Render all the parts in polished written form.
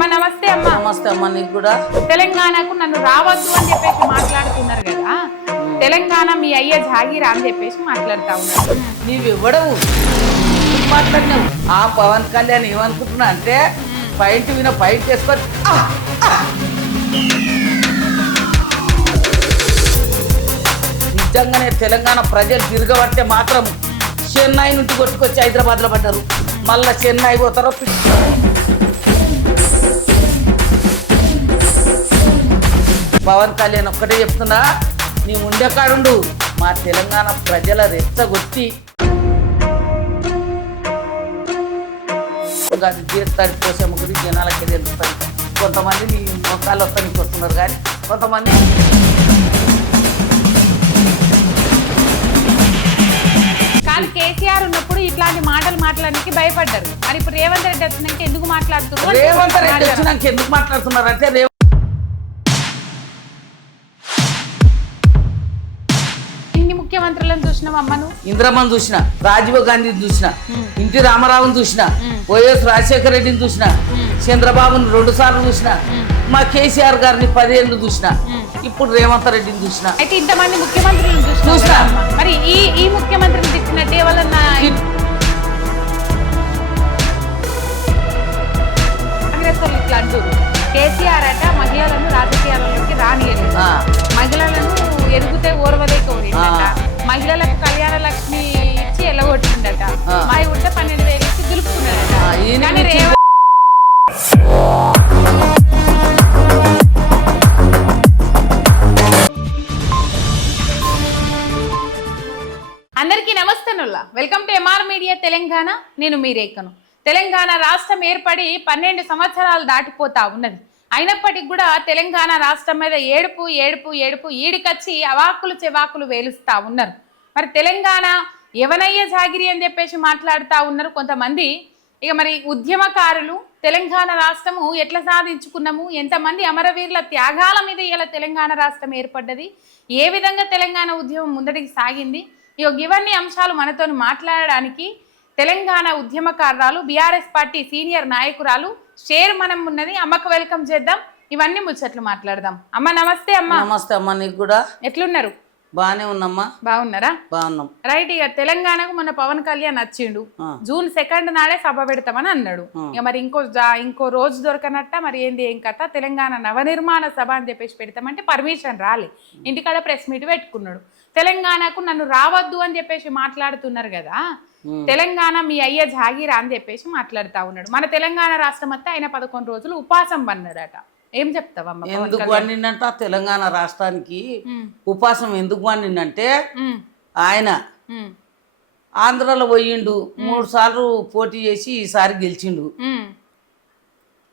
అమ్మ నమస్తే అమ్మ. నమస్తే అమ్మ. నీకు కూడా తెలంగాణకు నన్ను రావద్దు అని చెప్పేసి మాట్లాడుతున్నారు కదా, తెలంగాణ మీ అయ్య జాగీరా అని చెప్పేసి మాట్లాడుతా ఉన్నారు. నీవివ్వడవు మాట్లాడినావు. ఆ పవన్ కళ్యాణ్ ఏమనుకుంటున్నా అంటే ఫైట్ విన ఫైట్ చేసుకొని నిజంగానే తెలంగాణ ప్రజలు తిరగబట్టే మాత్రం చెన్నై నుండి కొట్టుకొచ్చి హైదరాబాద్లో పడ్డారు. మళ్ళా చెన్నై పోతారో పవన్ కళ్యాణ్ ఒక్కటే చెప్తున్నా, నీ ఉండే కాడుండు. మా తెలంగాణ ప్రజల రెచ్చగొట్టి అది తీర్థాడి పోసేమ గురించి జనాలకి తెలుస్తాయి. కొంతమంది నీ మొక్కలు వస్తానికి వస్తున్నారు, కానీ కొంతమంది కానీ కేసీఆర్ ఉన్నప్పుడు ఇట్లాంటి మాటలు మాట్లాడడానికి భయపడ్డారు. మరి ఇప్పుడు రేవంత్ రెడ్డి వచ్చినాక ఎందుకు మాట్లాడుతున్నారు? రేవంత్ రెడ్డి వచ్చినాక ఎందుకు మాట్లాడుతున్నారు అంటే ముఖ్యమంత్రులను చూసినాం అమ్మను. ఇందిరమ్మను చూసిన, రాజీవ్ గాంధీని చూసిన, ఎన్టీ రామారావుని చూసిన, వైఎస్ రాజశేఖర రెడ్డిని చూసిన, చంద్రబాబుని 2 సార్లు చూసిన, మా కేసీఆర్ గారిని 10 ఏళ్ళు చూసిన, ఇప్పుడు రేవంత్ రెడ్డిని చూసిన. అయితే ఇంతమంది ముఖ్యమంత్రులను చూసిన మరి ఈ ముఖ్యమంత్రిని తిట్టినట్టే వాళ్ళన్నా కాంగ్రెస్ వాళ్ళు ఇట్లా అంటారు. కేసీఆర్ అట మహిళలను రాజకీయాలలోకి రానియలేదు, మహిళలను ఎదుగుతే ఓర్వదే కోరిందట, మహిళలకు కళ్యాణ లక్ష్మి ఇచ్చి ఎల్లగొట్టిందట, మా ఉంటే 12,000 ఇచ్చి దులుపుకున్నాడట. అందరికీ నమస్తేనుల్లా, welcome to MR media Telangana. నేను మీ రేఖను. తెలంగాణ రాష్ట్రం ఏర్పడి 12 సంవత్సరాలు దాటిపోతా ఉన్నది. అయినప్పటికీ కూడా తెలంగాణ రాష్ట్రం మీద ఏడుపు ఏడుపు ఏడుపు ఈడికచ్చి అవాకులు చెవాకులు వేలుస్తూ ఉన్నారు. మరి తెలంగాణ ఎవనయ్య జాగిరి అని చెప్పేసి మాట్లాడుతూ ఉన్నారు కొంతమంది. ఇక మరి ఉద్యమకారులు తెలంగాణ రాష్ట్రము ఎట్లా సాధించుకున్నాము, ఎంతమంది అమరవీరుల త్యాగాల మీద ఇలా తెలంగాణ రాష్ట్రం ఏర్పడ్డది, ఏ విధంగా తెలంగాణ ఉద్యమం ముందడికి సాగింది, ఇవన్నీ అంశాలు మనతో మాట్లాడడానికి తెలంగాణ ఉద్యమకారురాలు బీఆర్ఎస్ పార్టీ సీనియర్ నాయకురాలు షేర్ మనం ఉన్నది. అమ్మకు వెల్కమ్ చేద్దాం, ఇవన్నీ ముచ్చట్లు మాట్లాడదాం. అమ్మ నమస్తే. అమ్మ నమస్తే అమ్మ. నీకు కూడా ఎట్లున్నారు? బానే ఉన్నమ్మా. బాగున్నారా? బాగున్నాం. రైట్. ఇక తెలంగాణకు మొన్న పవన్ కళ్యాణ్ వచ్చిండు, June 2 నాడే సభ పెడతామని అన్నాడు. ఇక మరి ఇంకో రోజు దొరకనట్ట, మరి ఏంది ఏం కథ, తెలంగాణ నవనిర్మాణ సభ అని చెప్పేసి పెడతామంటే పర్మిషన్ రాలే, ఇంటికాడ ప్రెస్ మీట్ పెట్టుకున్నాడు. తెలంగాణకు నన్ను రావద్దు అని చెప్పేసి మాట్లాడుతున్నారు కదా, తెలంగాణ మీ అయ్య జాగీరా అని చెప్పేసి మాట్లాడుతా ఉన్నాడు. మన తెలంగాణ రాష్ట్రం అంతా ఆయన 11 రోజులు ఉపాసం పన్నాడట. ఏం చెప్తావమ్మా? ఎందుకు వండిందంట తెలంగాణ రాష్ట్రానికి ఉపాసం ఎందుకు వండిందంటే, ఆయన ఆంధ్రలో పోయిండు, 3 సార్లు పోటీ చేసి ఈసారి గెలిచిండు.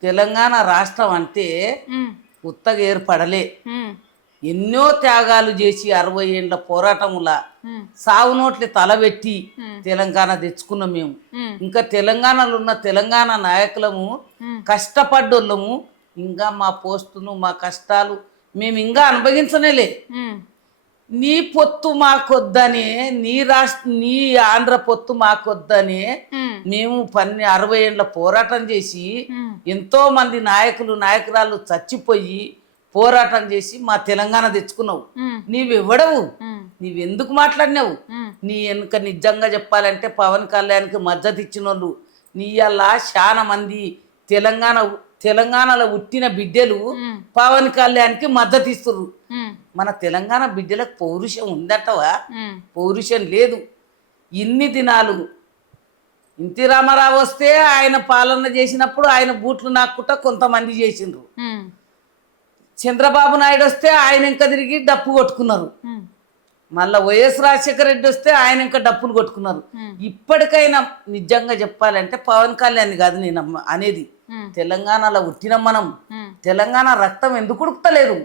తెలంగాణ రాష్ట్రం అంటే ఉత్తగా ఏర్పడలే, ఎన్నో త్యాగాలు చేసి 60 ఏళ్ళ పోరాటముల సావు నోట్లే తలబెట్టి తెలంగాణ తెచ్చుకున్నాం మేము. ఇంకా తెలంగాణలో ఉన్న తెలంగాణ నాయకులము కష్టపడ్డోళ్ళము, ఇంకా మా పోస్టును మా కష్టాలు మేము ఇంకా అనుభవించనేలే. నీ పొత్తు మాకొద్దనే, నీ ఆంధ్ర పొత్తు మాకొద్దనే మేము 60 ఏళ్ళ పోరాటం చేసి ఎంతో మంది నాయకురాలు చచ్చిపోయి పోరాటం చేసి మా తెలంగాణ తెచ్చుకున్నావు. నీవెవ్వడవు, నీవెందుకు మాట్లాడినావు? నీ వెనుక నిజంగా చెప్పాలంటే పవన్ కళ్యాణ్కి మద్దతు ఇచ్చిన వాళ్ళు నీయల్లా చాలా మంది తెలంగాణలో పుట్టిన బిడ్డలు పవన్ కళ్యాణ్కి మద్దతు ఇస్తున్నారు. మన తెలంగాణ బిడ్డలకు పౌరుషం ఉందటవా? పౌరుషం లేదు. ఇన్ని దినాలు ఎన్టీ రామారావు వస్తే ఆయన పాలన చేసినప్పుడు ఆయన బూట్లు నాక్కుంటా కొంతమంది చేసిండ్రు. చంద్రబాబు నాయుడు వస్తే ఆయన ఇంకా తిరిగి డప్పు కొట్టుకున్నారు. మళ్ళా వైఎస్ రాజశేఖర రెడ్డి వస్తే ఆయన ఇంకా డప్పులు కొట్టుకున్నారు. ఇప్పటికైనా నిజంగా చెప్పాలంటే పవన్ కళ్యాణ్ కాదు నేను అనేది, తెలంగాణలో పుట్టిన మనం, తెలంగాణ రక్తం ఎందుకు ఉడుకుతలేదు?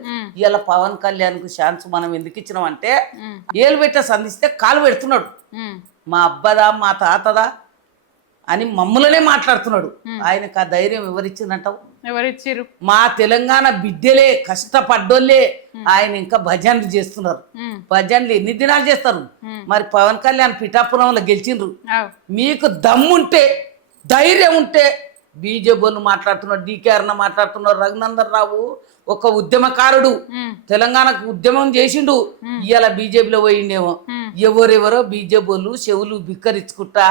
ఇలా పవన్ కళ్యాణ్కు ఛాన్స్ మనం ఎందుకు ఇచ్చినాం అంటే, ఏలు పెట్టే సంధిస్తే కాలు పెడుతున్నాడు. మా అబ్బదా మా తాతదా అని మమ్మల్నే మాట్లాడుతున్నాడు. ఆయనకు ఆ ధైర్యం ఎవరిచ్చిందంటావు? ఎవరిచ్చిర్రు? మా తెలంగాణ బిడ్డలే, కష్టపడ్డోళ్ళే ఆయన ఇంకా భజనలు చేస్తున్నారు. భజనలు ఎన్ని దినాలు చేస్తారు? మరి పవన్ కళ్యాణ్ పిఠాపురంలో గెలిచిండ్రు. మీకు దమ్ముంటే ధైర్యం ఉంటే బీజేపీ వాళ్ళు మాట్లాడుతున్నారు, డీకే అన్న మాట్లాడుతున్నారు. రఘునందన్ రావు ఒక ఉద్యమకారుడు, తెలంగాణకు ఉద్యమం చేసిండు. ఇవాళ బీజేపీలో పోయిండేమో. ఎవరెవరో బీజేపీ వాళ్ళు చెవులు బిక్కరించుకుంటా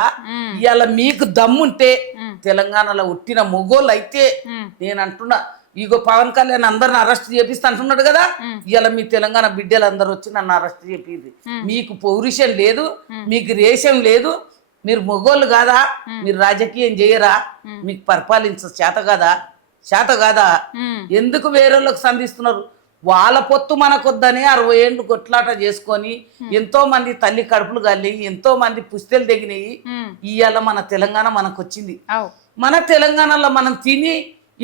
ఇవాళ మీకు దమ్ముంటే తెలంగాణలో ఉట్టిన మొగోళ్ళు అయితే నేను అంటున్నా, ఇగో పవన్ కళ్యాణ్ అందరిని అరెస్ట్ చేపిస్తా అంటున్నాడు కదా, ఇవాళ మీ తెలంగాణ బిడ్డలు అందరు వచ్చి నన్ను అరెస్ట్ చేపింది. మీకు పౌరుషం లేదు, మీకు రేషం లేదు, మీరు మొగోళ్ళు కాదా, మీరు రాజకీయం చేయరా, మీకు పరిపాలించ చేత కాదా, ఎందుకు వేరేళ్ళకి సంధిస్తున్నారు? వాళ్ళ పొత్తు మనకొద్దని 60 ఏళ్ళు కొట్లాట చేసుకొని ఎంతో మంది తల్లి కడుపులు గల్లి, ఎంతో మంది పుస్తెలు తెగినాయి. ఇవాళ మన తెలంగాణ మనకు వచ్చింది. మన తెలంగాణలో మనం తిని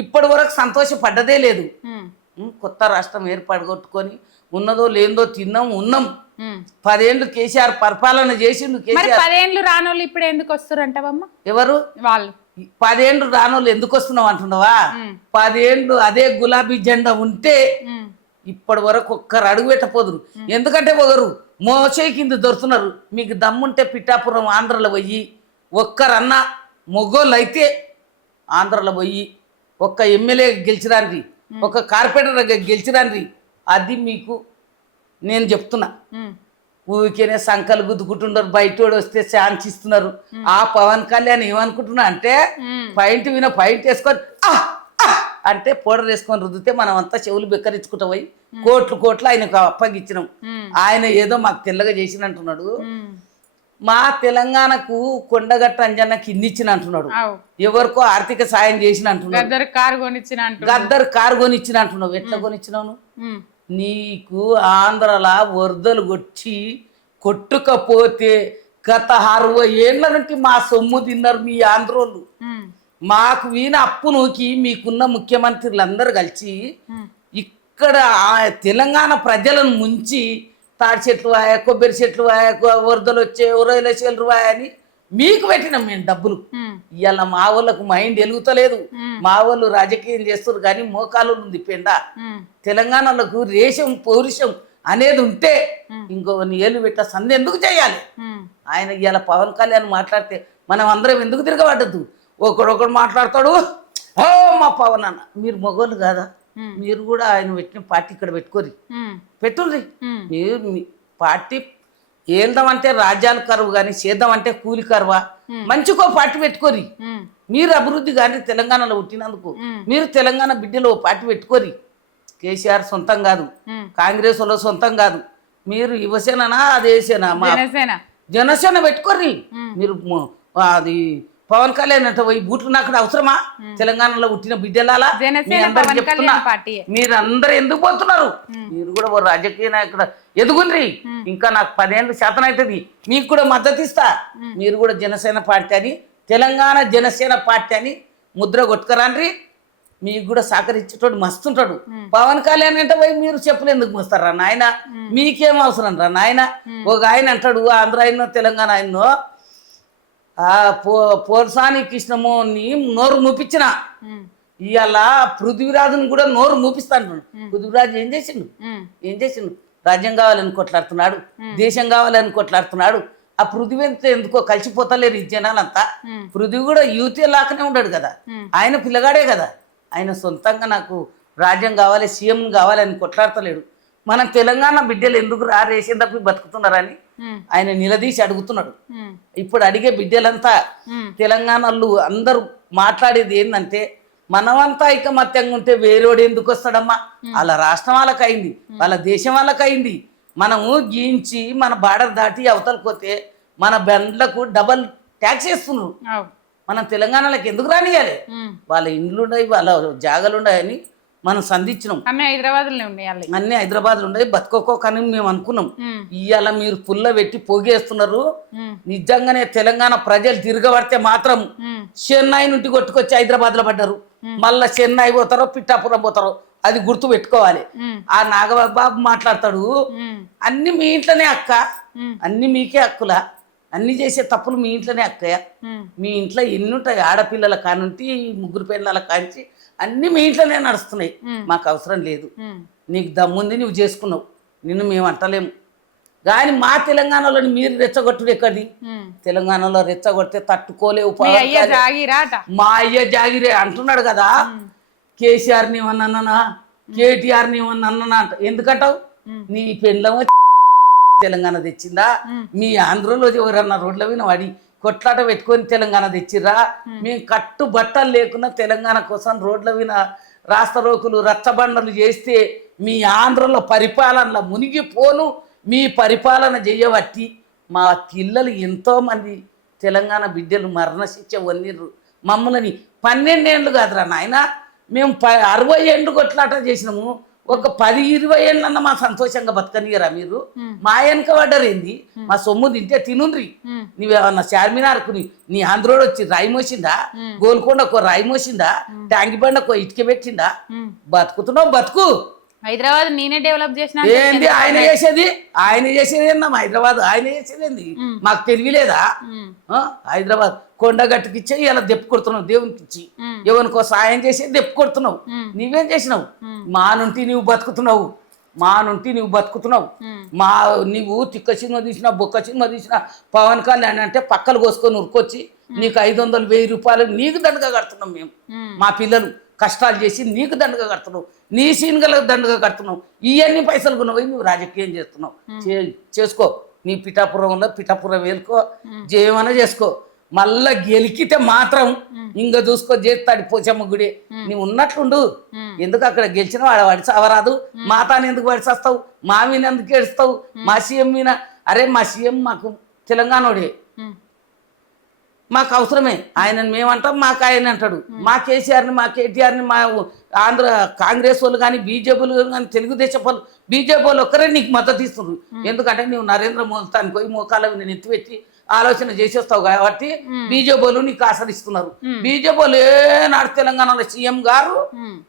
ఇప్పటి వరకు సంతోషపడ్డదే లేదు. కొత్త రాష్ట్రం ఏర్పడగొట్టుకొని ఉన్నదో లేదో ఉన్నాం. 10 ఏళ్ళు కేసీఆర్ పరిపాలన చేసిండు. 10 ఏళ్ళు రానోళ్ళు ఇప్పుడు ఎందుకు వస్తారంటవమ్మా? ఎవరు వాళ్ళు? 10 ఏళ్ళు రానోళ్ళు ఎందుకు వస్తున్నావు అంటున్నావా? 10 ఏళ్ళు అదే గులాబీ జెండా ఉంటే ఇప్పటి వరకు ఒక్కరు అడుగు పెట్టపోదురు. ఎందుకంటే ఒకరు మోసే కింద దొరుకుతున్నారు. మీకు దమ్ముంటే పిఠాపురం ఆంధ్రలో పోయి ఒక్కరన్నా మొగోళ్ళు అయితే ఆంధ్రలో పోయి ఒక్క ఎమ్మెల్యే గెలిచిరాండ్రి, ఒక కార్పొరేటర్ గెలిచిరాండ్రి. అది మీకు నేను చెప్తున్నా. ఊరికేనే సంకలు గుద్దుకుంటున్నారు, బయటోడు వస్తే ఛాన్స్ ఇస్తున్నారు. ఆ పవన్ కళ్యాణ్ ఏమనుకుంటున్నా అంటే పాయింట్ వేసుకొని అంటే పౌడర్ వేసుకొని రుద్దితే మనం అంతా చెవులు బెక్కరించుకుంటా పోయి కోట్లు ఆయనకు అప్పగిచ్చినాం. ఆయన ఏదో మాకు తెల్లగా చేసినంటున్నాడు. మా తెలంగాణకు కొండగట్ట అంజన్నకి ఇన్నిచ్చిన అంటున్నాడు. ఎవరికో ఆర్థిక సాయం చేసిన అంటున్నాడు. గద్దర్ కారు కొనిచ్చిన అంటున్నావు. ఎట్లా కొనిచ్చినావు? నీకు ఆంధ్రలా వరదలు కొట్టుకపోతే గత 60 ఏళ్ల నుండి మా సొమ్ము తిన్నారు మీ ఆంధ్రోళ్ళు. మాకు వీణ అప్పు నూకి మీకున్న ముఖ్యమంత్రులు అందరూ కలిసి ఇక్కడ తెలంగాణ ప్రజలను ముంచి తాడి చెట్లు వాయ, కొబ్బరి చెట్లు వాయ, వరదలు వచ్చే 20 రూపాయ అని మీకు పెట్టినాం మేము డబ్బులు. ఇవాళ మా వాళ్ళకు మైండ్ ఎలుగుతలేదు. మా వాళ్ళు రాజకీయం చేస్తారు కానీ మోకాలు ఉంది పెండ. తెలంగాణలకు రేషం పౌరుషం అనేది ఉంటే ఇంకో ఏళ్ళు పెట్ట సంధి ఎందుకు చేయాలి? ఆయన ఇవాళ పవన్ కళ్యాణ్ మాట్లాడితే మనం అందరం ఎందుకు తిరగబడ్డద్దు? ఒకడొకడు మాట్లాడతాడు, ఓ మా పవన్ అన్న. మీరు మొగోళ్ళు కాదా? మీరు కూడా ఆయన పెట్టిన పార్టీ ఇక్కడ పెట్టుర్రి. మీరు పార్టీ ఏల్దామంటే రాజ్యాలు కరువు కానీ చేద్దామంటే కూలి కరువా? మంచికో పార్టీ పెట్టుకోరి. మీరు అభివృద్ధి కానీ తెలంగాణలో పుట్టినందుకు మీరు తెలంగాణ బిడ్డలో పార్టీ పెట్టుకోరి. కేసీఆర్ సొంతం కాదు, కాంగ్రెస్ వాళ్ళు సొంతం కాదు. మీరు యువసేననా అదేసేనా? జనసేన పెట్టుకోర్రి. మీరు అది పవన్ కళ్యాణ్ అంటే పోయి బూట్లు నాకు అవసరమా? తెలంగాణలో పుట్టిన బిడ్డలాలా మీరందరూ ఎందుకు పోతున్నారు? మీరు కూడా ఓ రాజకీయ నాయకుడు ఎదుగుండ్రి. ఇంకా నాకు 10 ఏళ్ళు శాతం అవుతుంది, మీకు కూడా మద్దతు ఇస్తా. మీరు కూడా జనసేన పార్టీ అని, తెలంగాణ జనసేన పార్టీ అని ముద్ర కొట్టుకరాండ్రి. మీకు కూడా సహకరించేటోడు మస్తుంటాడు. పవన్ కళ్యాణ్ అంటే పోయి మీరు చెప్పులు ఎందుకు మోస్తారా నాయన? మీకేం అవసరం రా నాయన? ఒక ఆయన అంటాడు, ఆంధ్ర ఆయనో తెలంగాణ ఆయనో, పోర్సాని కృష్ణమోహన్ని నోరు మూపించిన ఇవాళ పృథ్వీరాజును కూడా నోరు మూపిస్తాను. పృథ్వీరాజు ఏం చేసిండు? రాజ్యం కావాలని కొట్లాడుతున్నాడు, దేశం కావాలని కొట్లాడుతున్నాడు. ఆ పృథ్వీ ఎందుకో కలిసిపోతలేరు ఈ జనాలంతా. పృథ్వీ కూడా యూత్ లాగానే ఉన్నాడు కదా, ఆయన పిల్లగాడే కదా. ఆయన సొంతంగా నాకు రాజ్యం కావాలి, సీఎం కావాలని కొట్లాడతలేడు. మన తెలంగాణ బిడ్డలు ఎందుకు రేషన్ తప్పి బతుకుతున్నారని ఆయన నిలదీసి అడుగుతున్నాడు. ఇప్పుడు అడిగే బిడ్డలంతా తెలంగాణలు అందరూ మాట్లాడేది ఏంటంటే, మనమంతా ఐకమత్యంగా ఉంటే వేరేవాడు ఎందుకు వస్తాడమ్మా? వాళ్ళ రాష్ట్రం వాళ్ళకి అయింది, వాళ్ళ దేశం వాళ్ళకి అయింది. మనము గీంచి మన బార్డర్ దాటి అవతలపోతే మన బండ్లకు డబల్ ట్యాక్స్ వేస్తున్నారు. మనం తెలంగాణలోకి ఎందుకు రానియాలి? వాళ్ళ ఇండ్లు ఉన్నాయి, వాళ్ళ జాగాలు ఉన్నాయని మనం సంధించినాం. అన్ని హైదరాబాద్ ఉన్నాయి, బతుకోకని మేము అనుకున్నాం. ఇవాళ మీరు పుల్ల పెట్టి పొగేస్తున్నారు. నిజంగానే తెలంగాణ ప్రజలు తిరగబడితే మాత్రం చెన్నై నుండి కొట్టుకొచ్చి హైదరాబాద్ లో పడ్డారు. మళ్ళా చెన్నై పోతారో పిఠాపురం పోతారో అది గుర్తు పెట్టుకోవాలి. ఆ నాగబాబు మాట్లాడతాడు, అన్ని మీ ఇంట్లోనే అక్క, అన్ని మీకే హక్కులా, అన్ని చేసే తప్పులు మీ ఇంట్లోనే అక్కయ్య. మీ ఇంట్లో ఎన్ని ఉంటాయి? ఆడపిల్లల కానుంటి 3 పిల్లల కాంచి అన్ని మీ ఇంట్లోనే నడుస్తున్నాయి. మాకు అవసరం లేదు. నీకు దమ్ముంది, నువ్వు చేసుకున్నావు, నిన్ను మేము అంటలేము. కానీ మా తెలంగాణలో మీరు రెచ్చగొట్టుడు ఎక్కడిది? తెలంగాణలో రెచ్చగొడితే తట్టుకోలేవు. అయ్యా జాగిరాట మా అయ్య జాగిరే అంటున్నాడు కదా. కేసీఆర్ని ఏమన్నా అన్ననా, కేటీఆర్ని ఏమన్నా అన్ననా అంట. ఎందుకంటావు? నీ పెండ్లమో తెలంగాణ తెచ్చిందా? మీ ఆంధ్రలో ఎవరన్నా రోడ్ల మీద వాడి కొట్లాట పెట్టుకొని తెలంగాణ తెచ్చిర్రా? మేము కట్టు బట్టలు లేకుండా తెలంగాణ కోసం రోడ్ల మీద రాస్తారోకులు రచ్చబండలు చేస్తే మీ ఆంధ్రలో పరిపాలనలో మునిగిపోను. మీ పరిపాలన చేయబట్టి మా పిల్లలు ఎంతోమంది తెలంగాణ బిడ్డలు మరణశిక్ష పొందిర్రు. మమ్మల్ని 12 ఏళ్ళు కాదురా నాయన, మేము 60 ఏళ్ళు కొట్లాట చేసినాము. ఒక 10-20 ఏళ్ళన్నా మా సంతోషంగా బతకనియరా మీరు? మా వెనక పడ్డరేంది? మా సొమ్ము తింటే తినుండ్రి. నువ్వేమన్నా చార్మినార్కు నీ ఆంధ్రోడు వచ్చి రాయి మోసిందా? గోల్కొండకో రాయి మోసిందా? ట్యాంకి బండకో ఇటుక పెట్టిందా? బతుకుతున్నావు బతుకు. హైదరాబాద్ నేనే డెవలప్ చేసిన ఏంది ఆయన చేసేది? ఆయన చేసేది ఏందమ్మా? హైదరాబాద్ ఆయన చేసేది ఏంది? మాకు తెలియలేదా? హైదరాబాద్ కొండగట్టుకి ఇచ్చే ఇలా దెప్పు కొడుతున్నావు, దేవునికి ఇచ్చి ఎవరికో సాయం చేసేది దెప్పు కొడుతున్నావు. నువ్వేం చేసినావు? మా నుండి నువ్వు బతుకుతున్నావు, మా నుండి నువ్వు బతుకుతున్నావు. మా నువ్వు తిక్క సినిమా తీసినా బొక్క సినిమా తీసినా పవన్ కళ్యాణ్ అంటే పక్కలు కోసుకొని ఉరుకొచ్చి నీకు 500-1000 రూపాయలు నీకు దండగా కడుతున్నాం మేము. మా పిల్లలు కష్టాలు చేసి నీకు దండగా కడుతున్నావు, నీ సీన్గలకు దండగా కడుతున్నావు. ఇవన్నీ పైసలు కొన్నవి నువ్వు రాజకీయం చేస్తున్నావు. చేసుకో, నీ పిఠాపురంలో పిఠాపురం వేలుకో, జయమన చేసుకో. మళ్ళా గెలికితే మాత్రం ఇంకా చూసుకో, చేస్తాడు పోచమ్మ గుడి. నువ్వు ఉన్నట్లుండు. ఎందుకు అక్కడ గెలిచిన వాడి చావరాదు? మాతాని ఎందుకు వడిచేస్తావు? మా మీద ఎందుకు ఏడుస్తావు? మా సీఎం మీద. అరే మా సీఎం మాకు తెలంగాణోడే, మాకు అవసరమే. ఆయనను మేమంటాం, మాకు ఆయన అంటాడు. మా కేసీఆర్ని మా కేటీఆర్ని మా ఆంధ్ర కాంగ్రెస్ వాళ్ళు కానీ బీజేపీలు కానీ తెలుగుదేశం వాళ్ళు బీజేపీ వాళ్ళు ఒక్కరే నీకు మద్దతు ఇస్తున్నారు. ఎందుకంటే నువ్వు నరేంద్ర మోదీ పోయి మోకాళ్ళ మీద ఎత్తిపెట్టి ఆలోచన చేసేస్తావు కాబట్టి బీజేపీ వాళ్ళు నీకు ఆశ్రయిస్తున్నారు. బీజేపీ వాళ్ళు ఏనాడు తెలంగాణలో సీఎం గారు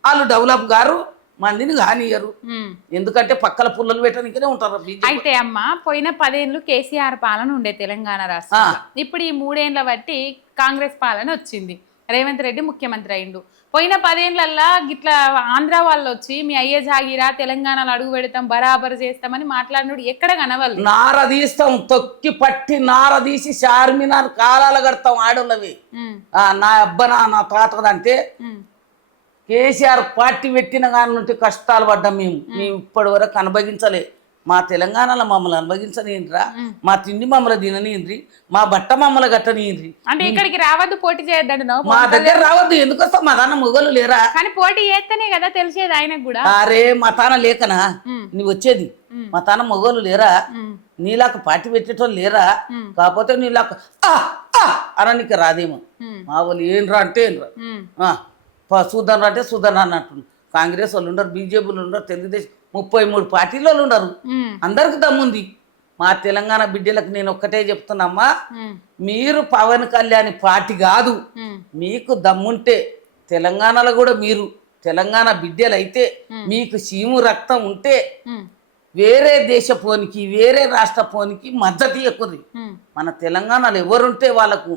వాళ్ళు డెవలప్ గారు మందిని కానియరు. ఎందుకంటే పక్కల పుల్లలు పెట్టడానికనే ఉంటారు. అయితే అమ్మ పోయిన 10 ఏళ్ళు కేసీఆర్ పాలన ఉండే తెలంగాణ రాష్ట్రం. ఇప్పుడు ఈ 3 ఏళ్ల బట్టి కాంగ్రెస్ పాలన వచ్చింది. రేవంత్ రెడ్డి ముఖ్యమంత్రి అయిండు. పోయిన 10 ఏళ్ళల్లా గిట్లా ఆంధ్ర వాళ్ళు వచ్చి మీ అయ్యే జాగిరా తెలంగాణలో అడుగు పెడతాం బరాబరు చేస్తామని మాట్లాడినప్పుడు ఎక్కడ కనవాలి? నార తీస్తాం, తొక్కి పట్టి నార తీసి చార్మినార్ కాలాలు కడతాం ఆడోళ్ళవి. నా అబ్బనా నా తాతదంటే కేసీఆర్ పార్టీ పెట్టిన కాని నుండి కష్టాలు పడ్డాం మేము ఇప్పటి వరకు అనుభవించలే. మా తెలంగాణలో మమ్మల్ని అనుభవించనియండ్రా, మా తిండి మమ్మల్ని తిననియండ్రి, మా బట్ట మమ్మల్ని గట్టనియండ్రి. అంటే ఇక్కడికి రావద్దు, పోటీ చేయొద్దండి. మా దగ్గర రావద్దు. ఎందుకు వస్తాం? మా దాన్న మొగలు లేరా? కానీ పోటీ చేస్తేనే కదా తెలిసేది ఆయనకు కూడా. అరే మా తాన లేకనా నువ్వు వచ్చేది? మా తాన మొగలు లేరా? నీలాక పార్టీ పెట్టేటోళ్ళు లేరా? కాకపోతే నీలాక అననికి రాదేమో. మా వాళ్ళు ఏంట్రా అంటే ఏంట్రా, సుధన్ అంటే సుధన్ అన్నట్టు. కాంగ్రెస్ వాళ్ళు ఉండరు, బీజేపీలు ఉండరు, తెలుగుదేశం 33 పార్టీలు ఉండరు. అందరికి దమ్ముంది. మా తెలంగాణ బిడ్డలకు నేను ఒక్కటే చెప్తున్నామ్మా, మీరు పవన్ కళ్యాణ్ పార్టీ కాదు. మీకు దమ్ముంటే తెలంగాణలో కూడా మీరు తెలంగాణ బిడ్డలు అయితే మీకు సీము రక్తం ఉంటే వేరే దేశ పోనికి వేరే రాష్ట్ర పోనికి మద్దతు ఎక్కువ. మన తెలంగాణలో ఎవరుంటే వాళ్ళకు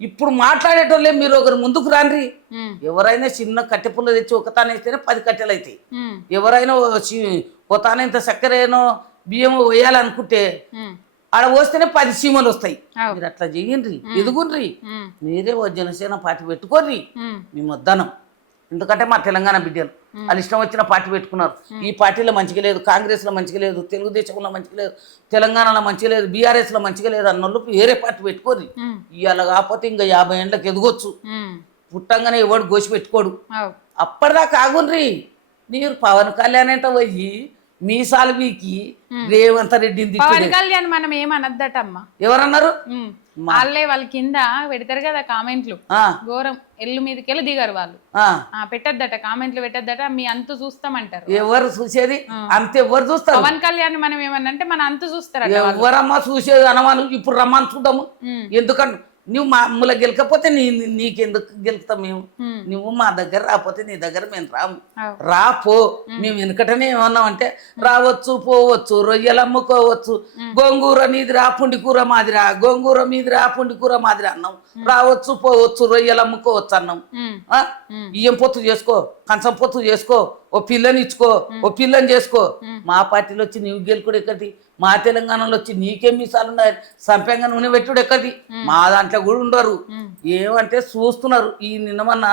ఇప్పుడు మాట్లాడేటోళ్ళే మీరు ఒకరు ముందుకు రాండ్రి. ఎవరైనా చిన్న కట్టెపుల్ల తెచ్చి ఒక తానైతేనే 10 కట్టెలు అవుతాయి. ఎవరైనా ఒక తాన ఇంత చక్కెరేనో బియ్యమో వేయాలనుకుంటే ఆడ పోస్తేనే 10 సీమలు వస్తాయి. మీరు అట్లా చెయ్యండి, ఎదుగుండ్రి. మీరే ఓ జనసేన పార్టీ పెట్టుకోర్రి. మీ మద్దనం. ఎందుకంటే మా తెలంగాణ బిడ్డలు వాళ్ళు ఇష్టం వచ్చిన పార్టీ పెట్టుకున్నారు. ఈ పార్టీలో మంచిగా లేదు, కాంగ్రెస్లో మంచిగా లేదు, తెలుగుదేశంలో మంచిగా లేదు, తెలంగాణలో మంచిగా లేదు, బీఆర్ఎస్లో మంచిగా లేదు అన్నోళ్ళు వేరే పార్టీ పెట్టుకోరు. ఇవాళ కాకపోతే ఇంకా 50 ఏళ్ళకి ఎదగొచ్చు. పుట్టంగానే ఎవడు గోసి పెట్టుకోడు. అప్పటిదాకా ఆగుండ్రి. మీరు పవన్ కళ్యాణ్ అంటే పోయి మీసాలు వీకి రేవంత్ రెడ్డిని పవన్ కళ్యాణ్ మనం ఏమనద్దటమ్మా. ఎవరన్నారు? వాళ్ళే వాళ్ళ కింద పెడతారు కదా కామెంట్లు, ఘోరం ఎల్లు మీదకెళ్ళి దిగారు వాళ్ళు. పెట్టద్దట, కామెంట్లు పెట్టద్దట, మీ అంతు చూస్తామంటారు. ఎవరు చూసేది? అంత ఎవరు చూస్తారు? పవన్ కళ్యాణ్ మనం ఏమన్నంటే మన అంతు చూస్తారు. ఎవరమ్మా చూసేది? అనమాను ఇప్పుడు రమ్మని చూద్దాము. ఎందుకంటే నువ్వు మామూలుగా గెలకపోతే నీకెందుకు గెలుస్తాం మేము? నువ్వు మా దగ్గర రాకపోతే నీ దగ్గర మేము రాము. రా పో. మేము వెనకటనే ఏమన్నామంటే రావచ్చు పోవచ్చు, రొయ్యలు అమ్ముకోవచ్చు, గోంగూర నీదిరా పుండి కూర మాదిరా, గోంగూర మీదిరా పుండి కూర మాదిరా అన్నాం. రావచ్చు పోవచ్చు రొయ్యలు అమ్ముకోవచ్చు అన్నాం ఉమ్, ఆ? బియ్యం పొత్తు చేసుకో కంచం పొత్తు చేసుకో ఓ పిల్లని ఇచ్చుకో ఓ పిల్లని చేసుకో మా పార్టీలో వచ్చి నీవు గెలుకుడు ఎక్కడి మా తెలంగాణలో వచ్చి నీకేం మీసాలు ఉన్నాయి సంపంగా నూనె పెట్టుడు ఎక్కడి మా దాంట్లో కూడా ఉండరు ఏమంటే చూస్తున్నారు ఈ నిన్నమన్న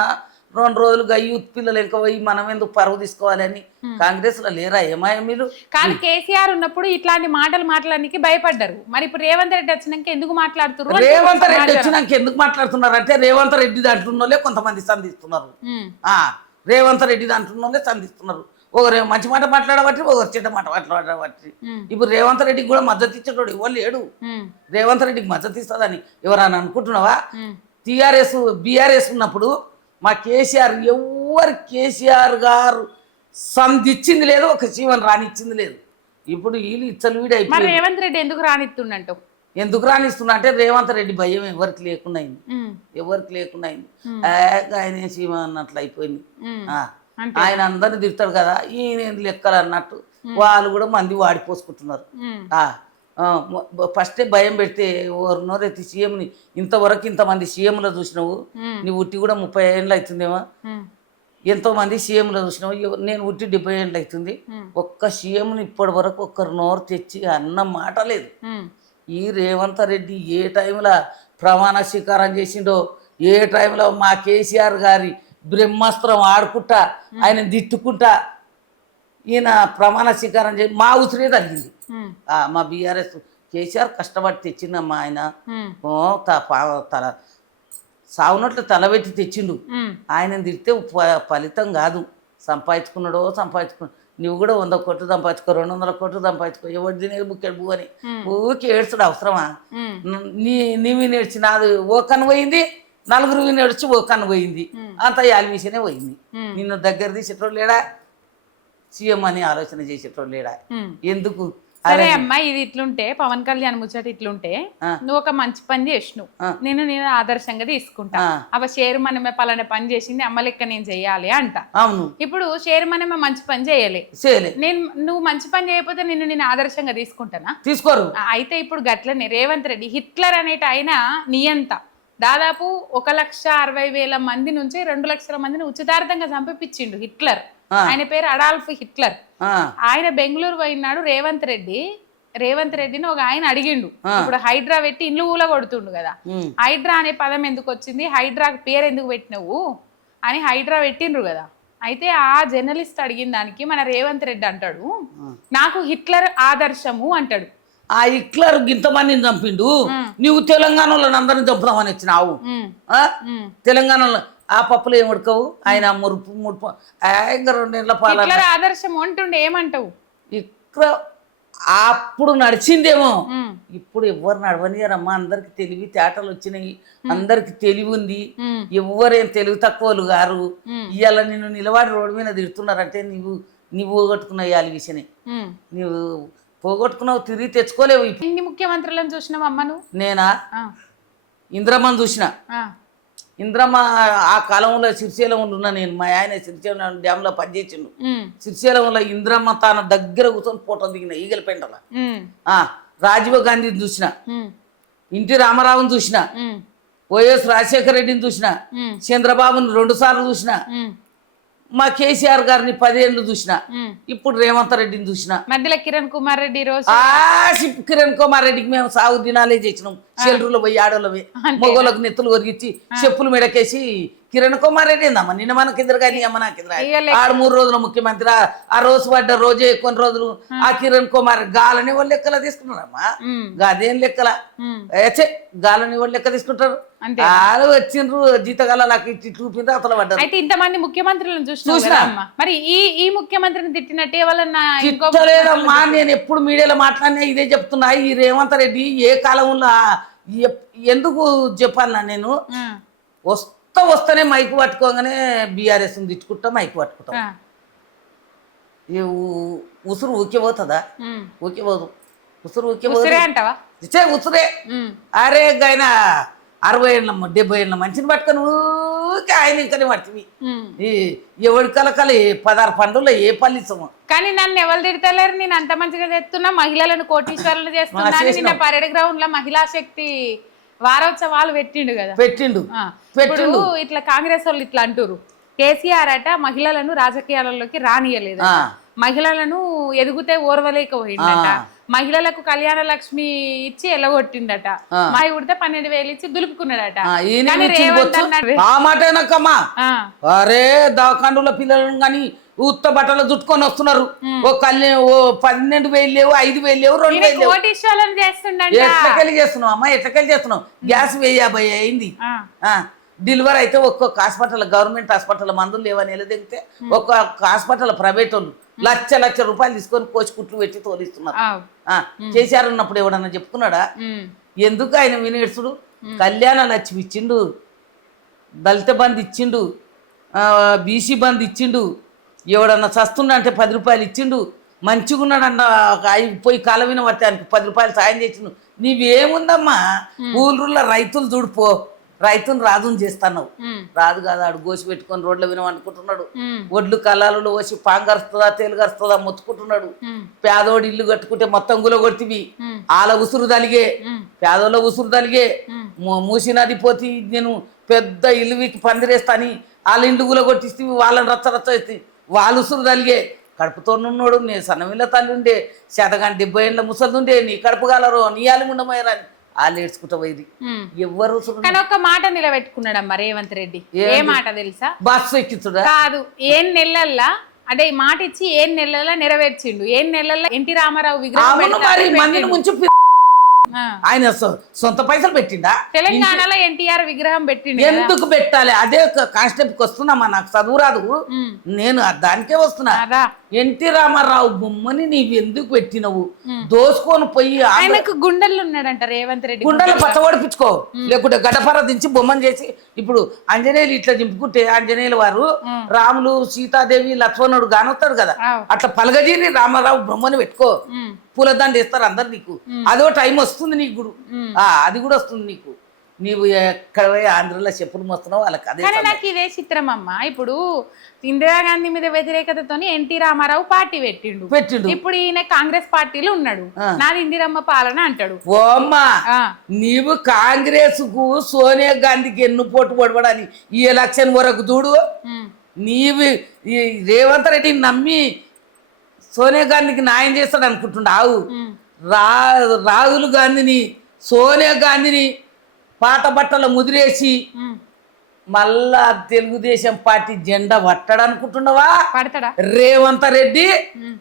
2 రోజులుగా యూత్ పిల్లలు ఇంకా పోయి మనం ఎందుకు పరువు తీసుకోవాలని కాంగ్రెస్ లో లేరా ఏమాయమీలు కానీ కేసీఆర్ ఉన్నప్పుడు ఇట్లాంటి మాటలు మాట్లాడడానికి భయపడ్డారు మరి ఇప్పుడు రేవంత్ రెడ్డి వచ్చినాక ఎందుకు మాట్లాడుతున్నారు రేవంత్ రెడ్డి వచ్చినాక ఎందుకు మాట్లాడుతున్నారు అంటే రేవంత్ రెడ్డి దాంట్లోనే కొంతమంది సంధిస్తున్నారు రేవంత్ రెడ్డి దాంట్లోనే సంధిస్తున్నారు ఒకరు మంచి మాట మాట్లాడబట్టి ఒకరు చెడ్డ మాట మాట్లాడబట్టి ఇప్పుడు రేవంత్ రెడ్డికి కూడా మద్దతు ఇచ్చేటోడు ఎవరు లేడు రేవంత్ రెడ్డికి మద్దతు ఇస్తుందని ఎవరని అనుకుంటున్నావా బీఆర్ఎస్ ఉన్నప్పుడు మా కేసీఆర్ కేసీఆర్ గారు సంధిచ్చింది లేదు ఒక జీవన్ రానిచ్చింది లేదు ఇప్పుడు వీళ్ళు ఇచ్చలు మరి రేవంత్ రెడ్డి ఎందుకు రానిస్తుండంట ఎందుకు రానిస్తున్నా అంటే రేవంత్ రెడ్డి భయం ఎవరికి లేకుండా అయింది ఆయన సీమ అన్నట్లు అయిపోయింది ఆయన అందరిని తిడతాడు కదా ఈయన లెక్కలు అన్నట్టు వాళ్ళు కూడా మంది వాడిపోసుకుంటున్నారు ఫస్టే భయం పెడితే ఎవరినోరైతే సీఎంని ఇంతవరకు ఇంతమంది సీఎంలో చూసినావు నీ ఉట్టి కూడా 30 ఏళ్ళు అవుతుందేమో ఎంతో మంది సీఎంలో చూసినావు నేను ఉట్టి 70 ఏళ్ళు అవుతుంది ఒక్క సీఎంని ఇప్పటి వరకు ఒక్కరు నోరు తెచ్చి అన్న మాట లేదు ఈ రేవంత్ రెడ్డి ఏ టైంలో ప్రమాణ స్వీకారం చేసిండో ఏ టైంలో మా కేసీఆర్ గారి బ్రహ్మాస్త్రం ఆడుకుంటా ఆయన తిట్టుకుంటా ఈయన ప్రమాణ స్వీకారం చేసి మా ఉసిరే తగ్గింది మా బీఆర్ఎస్ కేసీఆర్ కష్టపడి తెచ్చిందమ్మా ఆయన తల సాగునట్లు తలబెట్టి తెచ్చిండు ఆయన తిడితే ఫలితం కాదు సంపాదించుకున్నాడో నువ్వు కూడా 100 కోట్లు సంపాదించుకో 200 కోట్లు సంపాదించుకో ఎవరు తినేది బుక్కెడు బువ్వు అని ఊరికి ఏడ్చుడు అవసరమా నీవి నేర్చి నాది ఓ కన్ను పోయింది నలుగురు నేర్చి ఓ కన్ను పోయింది అంత యాల్మిషనే పోయింది నిన్ను దగ్గర తీసేటోళ్ళు లేడా సీఎం అని ఆలోచన చేసేటోళ్ళు లేడా ఎందుకు సరే అమ్మా ఇది ఇట్లుంటే పవన్ కళ్యాణ్ ముచ్చట ఇట్లుంటే నువ్వు ఒక మంచి పని చేసినావు నేను ఆదర్శంగా తీసుకుంటా అవ షేర్ మనమే పలానా పని చేసింది అమ్మ లెక్క నేను చెయ్యాలి అంట అవును ఇప్పుడు షేర్ మనమే మంచి పని చేయలే నువ్వు మంచి పని చేయకపోతే నేను ఆదర్శంగా తీసుకుంటానా తీసుకోరు అయితే ఇప్పుడు గట్లనే రేవంత్ రెడ్డి హిట్లర్ అనేట ఆయన నియంత దాదాపు 1,60,000 మంది నుంచి 2 లక్షల మందిని ఉచితార్థంగా చంపించిండు హిట్లర్ ఆయన పేరు అడాల్ఫ్ హిట్లర్ ఆయన బెంగళూరు పోయినాడు రేవంత్ రెడ్డిని ఒక ఆయన అడిగిండు ఇప్పుడు హైడ్రా పెట్టి ఇండ్లు ఊల కొడుతుండు కదా హైడ్రా అనే పదం ఎందుకు వచ్చింది హైడ్రా పేరు ఎందుకు పెట్టినవు అని హైడ్రా పెట్టిండ్రు కదా అయితే ఆ జర్నలిస్ట్ అడిగిన దానికి మన రేవంత్ రెడ్డి అంటాడు నాకు హిట్లర్ ఆదర్శము అంటాడు ఆ హిట్లర్ ఇంతమందిని చంపిండు నువ్వు తెలంగాణలో అందరిని చంపుదామని వచ్చినావు తెలంగాణలో ఆ పప్పులు ఏం ఉడకవు ఆయన మురుపు ఇంకా 2 ఏళ్ళ పాలన ఆదర్శం అంటుండే ఏమంటావు ఇక్కడ అప్పుడు నడిచిందేమో ఇప్పుడు ఎవరు నడవనియరమ్మా అందరికి తెలివి తేటలు వచ్చినాయి అందరికి తెలివి ఉంది ఎవరేం తెలివి తక్కువలు గారు ఇవాళ నిన్ను నిలబడి రోడ్డు మీద తిడుతున్నారంటే నువ్వు పోగొట్టుకున్నావు ఇవాళ విషయనే నువ్వు పోగొట్టుకున్నావు తిరిగి తెచ్చుకోలేవు ఎన్ని ముఖ్యమంత్రులను చూసినావు అమ్మ నువ్వు నేనా ఇంద్రమ్మని చూసిన ఇంద్రమ్మ ఆ కాలంలో శ్రీశైలంలో ఉన్నా నేను మా ఆయన శ్రీశైలం డ్యామ్ లో పనిచేసిండు శ్రీశైలంలో ఇంద్రమ్మ తన దగ్గర కూర్చొని ఫోటో దిగిన ఈగల పెంటల రాజీవ్ గాంధీని చూసిన ఎన్టీ రామారావుని చూసిన వైఎస్ రాజశేఖర రెడ్డిని చూసిన చంద్రబాబుని 2 సార్లు చూసిన మా కేసీఆర్ గారిని 10 ఏళ్ళు చూసిన ఇప్పుడు రేవంత్ రెడ్డిని చూసిన మధ్యలో కిరణ్ కుమార్ రెడ్డి కిరణ్ కుమార్ రెడ్డికి మేము సాగు దినాలే చేసినాం చెల్లులో పోయి ఆడోళ్ళవి మొగోళ్ళకు నెత్తులు ఒరిగిచ్చి చెప్పులు మెడకేసి కిరణ్ కుమార్ రెడ్డి ఏందమ్మా నిన్న మనకి ఎదురు కానీ అమ్మ నాకు ఎదురు 3 రోజుల ముఖ్యమంత్రి ఆ రోజు పడ్డ రోజే కొన్ని రోజులు ఆ కిరణ్ కుమార్ గాలని వాళ్ళు లెక్కల తీసుకున్నారమ్మా అదేం లెక్కల గాలని వాళ్ళు లెక్క తీసుకుంటారు వాళ్ళు వచ్చిండ్రు జీతగాళ్ళకి ఇచ్చి చూపిండ్రు అతల పడ్డారు అయితే ఇంతమంది ముఖ్యమంత్రులను చూసినా మరి ఈ ముఖ్యమంత్రిని తిట్టినట్టే వాళ్ళన్నా తిట్టలేదమ్మా నేను ఎప్పుడు మీడియాలో మాట్లాడినా ఇదే చెప్తున్నా ఈ రేవంత్ రెడ్డి ఏ కాలంలో ఎందుకు చెప్పాలన్నా నేను వస్తేనే మైకు పట్టుకోగానే బీఆర్ఎస్ తిట్టుకుంటా మైకు పట్టుకుంటాం ఉసురు ఊకే పోతుందా ఊకే పోదు ఉసురు ఊకే పోతే ఉసురే అరే గైన 60 ఏళ్ళ 70 ఏళ్ళ మంచిని పట్టుకొని ఊకే ఆయన ఇంకనే పడుతుంది ఎవరి కలకల 16 పండుగలో ఏ పల్లిసము కానీ నన్ను ఎవరు తిడతలేరు నేను అంత మంచిగా చేస్తున్నా మహిళలను కోటీశ్వరులు చేస్తున్నా నిన్న పరేడ్ గ్రౌండ్ లో మహిళా శక్తి వారోత్సవాలు పెట్టిండు కదా. పెట్టిండు ఆ, ఇప్పుడు ఇట్లా కాంగ్రెస్ వాళ్ళు ఇట్లా అంటారు, కేసీఆర్ అట మహిళలను రాజకీయాలలోకి రానియలేదు, మహిళలను ఎదుగుతే ఓర్వలేకపోయిందట, మహిళలకు కళ్యాణ లక్ష్మి ఇచ్చి ఎలగొట్టిండట, మాయి ఉడితే 12,000 ఇచ్చి దులుపుకున్నాడట. కానీ రేవంత్ అన్నాడు ఆ మాటేనక్కమ్మా, అరే దవాఖాండుల పిల్లలను కానీ ఉత్త బట్టలు చుట్టుకొని వస్తున్నారు. ఓ 12,000 లేవు, 5,000 లేవు, 2,000 లేవు. కోటీశ్వరులను చేస్తుండ ఎట్లకెళ్ళి చేస్తున్నావు అమ్మా, ఎట్లకెళ్ళి చేస్తున్నావు? గ్యాస్ 1,050 అయింది. డెలివరీ అయితే ఒక్కొక్క హాస్పిటల్, గవర్నమెంట్ హాస్పిటల్ మందులు లేవని ఎలదిగితే ఒక్కొక్క హాస్పిటల్ ప్రైవేట్ వాళ్ళు లక్ష రూపాయలు తీసుకొని కోచి కుట్లు పెట్టి తోలిస్తున్నారు. కేసీఆర్ ఉన్నప్పుడు ఎవడన్నా చెప్పుకున్నాడా? ఎందుకు ఆయన వినేసుడు? కళ్యాణ లక్ష్మి ఇచ్చిండు, దళిత బంధు ఇచ్చిండు, బీసీ బంధు ఇచ్చిండు, ఎవడన్నా చస్తుండ అంటే 10 రూపాయలు ఇచ్చిండు, మంచిగా ఉన్నాడన్న పోయి కాలవిన పడితే ఆయనకి 10 రూపాయలు సాయం చేసిండు. నీవేముందమ్మా, ఊళ్ళో రైతులు చూడిపో, రైతును రాజుని చేస్తున్నావు. రాదు కాదు, ఆడు గోసి పెట్టుకొని రోడ్ల వినమనుకుంటున్నాడు. ఒడ్లు కళ్ళాలలో వచ్చి పాంగరుస్తుందా తేలుగరుస్తుందా మొత్తుకుంటున్నాడు. పేదోడు ఇల్లు కట్టుకుంటే మొత్తం గులగొట్టివి, ఆల ఉసురు తలిగే, పేదోళ్ళ ఉసురు తలిగే, మూసినది పోతే నేను పెద్ద ఇల్లు వీకి పందిరేస్తాని వాళ్ళ ఇండ్లు గులగొట్టిస్తే వాళ్ళని రచ్చ వాళ్ళు ఉసురు తలిగే. కడుపుతోనున్నాడు, నేను సన్నమిల్ల తల్లి ఉండే, శతగాని 70 ఏళ్ళ ముసలి ఉండే, నీ కడుపు గాలరో నీ ఆలిముండమయ్యారా అని వాళ్ళు ఏడ్చుకుంటా పోయింది. ఎవరు కానీ ఒక మాట నిలబెట్టుకున్నాడమ్మా రేవంత్ రెడ్డి. ఏ మాట తెలుసా? బస్సు ఎక్కించుడా కాదు, 7 నెలల్లో అంటే మాట ఇచ్చి 7 నెలల్లో నెరవేర్చిండు. 7 నెలల్లో ఎన్టీ రామారావు విగ్రహం ఆయన సొంత పైసలు పెట్టిండా? తెలంగాణలో ఎన్టీఆర్ విగ్రహం పెట్టిండు. ఎందుకు పెట్టాలి? అదే కాన్స్టెప్ట్ వస్తున్నామా, నాకు చదువు రాదు, నేను దానికే వస్తున్నా. ఎన్టీ రామారావు బొమ్మని నీవు ఎందుకు పెట్టినవు? దోసుకొని పోయి ఆయనకు గుండెలు ఉన్నాడంట రేవంత్ రెడ్డి. గుండెలు పచ్చగొడిపించుకో, లేకుంటే గడపర దించి బొమ్మను చేసి, ఇప్పుడు ఆంజనేయులు ఇట్లా దింపుకుంటే ఆంజనేయుల వారు రాములు సీతాదేవి లక్ష్మణుడు గానొస్తాడు కదా, అట్లా పలగజీని రామారావు బొమ్మను పెట్టుకో, పూలదండ ఇస్తారు అందరు నీకు. అదో టైం వస్తుంది నీకు కూడా, అది కూడా వస్తుంది నీకు. నీవు ఎక్కడ పోయి ఆంధ్రలో చెప్పులు మోస్తున్నావు వాళ్ళకి అదే. నాకు ఇదే చిత్రం అమ్మ. ఇప్పుడు ఇందిరాగాంధీ మీద వ్యతిరేకతతో ఎన్టీ రామారావు పార్టీ పెట్టిండు. ఇప్పుడు ఈయన కాంగ్రెస్ పార్టీలో ఉన్నాడు, నాది ఇందిరమ్మ పాలన అంటాడు. ఓ అమ్మా, నీవు కాంగ్రెస్ కు సోనియా గాంధీకి ఎన్ను పోటు పడబడాలి ఈ ఎలక్షన్ వరకు చూడు. నీవు రేవంత్ రెడ్డిని నమ్మి సోనియా గాంధీకి న్యాయం చేస్తాడు అనుకుంటున్నావు. రాహుల్ గాంధీని, సోనియా గాంధీని పాత బట్టలు ముదిరేసి మళ్ళా తెలుగుదేశం పార్టీ జెండా పట్టడనుకుంటున్నావా? రేవంత్ రెడ్డి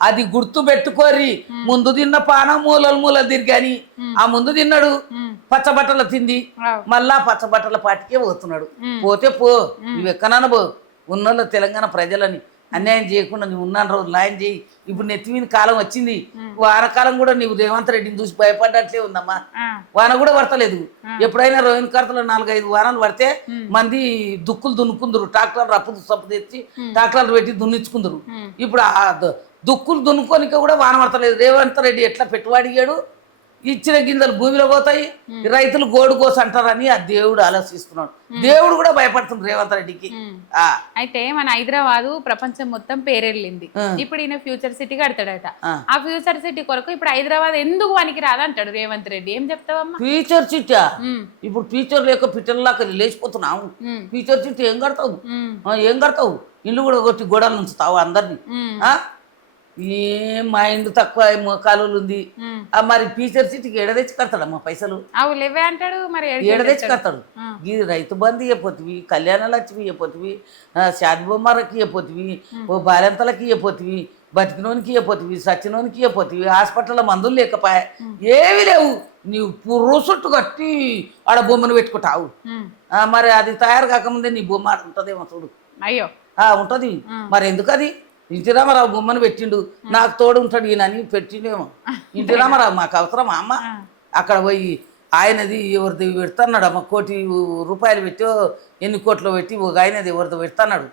అది గుర్తు పెట్టుకోరి. ముందు తిన్న పానం మూలలు తిరిగాని ఆ ముందు తిన్నాడు, పచ్చబట్టలు తింది, మళ్ళా పచ్చబట్టల పార్టీకే పోతున్నాడు. పోతే పో, నువ్వు ఎక్కడన్నా పో, ఉన్నోళ్ళు తెలంగాణ ప్రజలని అన్యాయం చేయకుండా నువ్వు ఉన్నాను రోజు న్యాయం చేయి. ఇప్పుడు నెత్తిమీద కాలం వచ్చింది, వానకాలం కూడా నీవు రేవంత్ రెడ్డిని చూసి భయపడ్డట్లే ఉందమ్మా. వాన కూడా పడతలేదు. ఎప్పుడైనా రోహిణి కర్తలో 4-5 వానాలు పడితే మంది దుక్కులు దున్నుకుందరు, ట్రాక్టర్లు రప్పు సప్పు తెచ్చి ట్రాక్టర్లు పెట్టి దున్నించుకుందరు. ఇప్పుడు ఆ దుక్కులు దున్నుకోనిక కూడా వాన పడతలేదు. రేవంత్ రెడ్డి ఎట్లా పెట్టుబడిగాడు, ఇచ్చిన గింజలు భూమిలో పోతాయి, రైతులు గోడు కోసి అంటారని ఆ దేవుడు ఆలోచిస్తున్నాడు. దేవుడు కూడా భయపడుతుంది రేవంత్ రెడ్డికి. అయితే మన హైదరాబాద్ ప్రపంచం మొత్తం పేరెళ్ళింది. ఇప్పుడు ఈయన ఫ్యూచర్ సిటీ కడతాడట. ఆ ఫ్యూచర్ సిటీ కొరకు ఇప్పుడు హైదరాబాద్ ఎందుకు పనికి రాదంటాడు రేవంత్ రెడ్డి. ఏం చెప్తావమ్మా? ఫ్యూచర్ సిటీ ఇప్పుడు ఫ్యూచర్ లేక పిట్టర్లాగా లేచిపోతున్నావు. ఫ్యూచర్ సిటీ ఏం కడతావు? ఇల్లు కూడా కొట్టి గోడలు ఉంచుతావు అందరినీ. ఏం మైండ్ తక్కువ మోకాలు ఉంది. మరి ఫ్యూచర్ సిటీకి ఎడదెచ్చి కడతాడమ్మా పైసలు? అంటాడు, మరి ఎడదెచ్చి కడతాడు. ఈ రైతు బంధు ఇవ్వపోతివి, కళ్యాణ లక్ష్మి ఇవ్వపోతివి, షాది బొమ్మరకి ఇవ్వపోతివి, ఓ బాలెంతలకి ఇవ్వపోతివి, బతికినోనికి ఇవ్వపోతివి, సచ్చినోనికి ఇవ్వపోతివి, హాస్పిటల్లో మందులు లేకపోయా, ఏవి లేవు. నీవు పురుసుట్టు కట్టి ఆడ బొమ్మను పెట్టుకుంటావు. మరి అది తయారు కాకముందే నీ బొమ్మ ఉంటదేమో చూడు. అయ్యో ఉంటది. మరి ఎందుకు అది? ఇంటి రామారావు బొమ్మను పెట్టిండు, నాకు తోడు ఉంటాడు ఈయనని పెట్టిండేమో. ఇంటి రామారావు మాకు అవసరమా అమ్మ? అక్కడ పోయి ఆయనది ఎవరిది పెడతాడు అమ్మ, 1 కోటి రూపాయలు పెట్టో ఎన్ని కోట్లు పెట్టి ఒక ఆయనది ఎవరిదో పెడతాడు.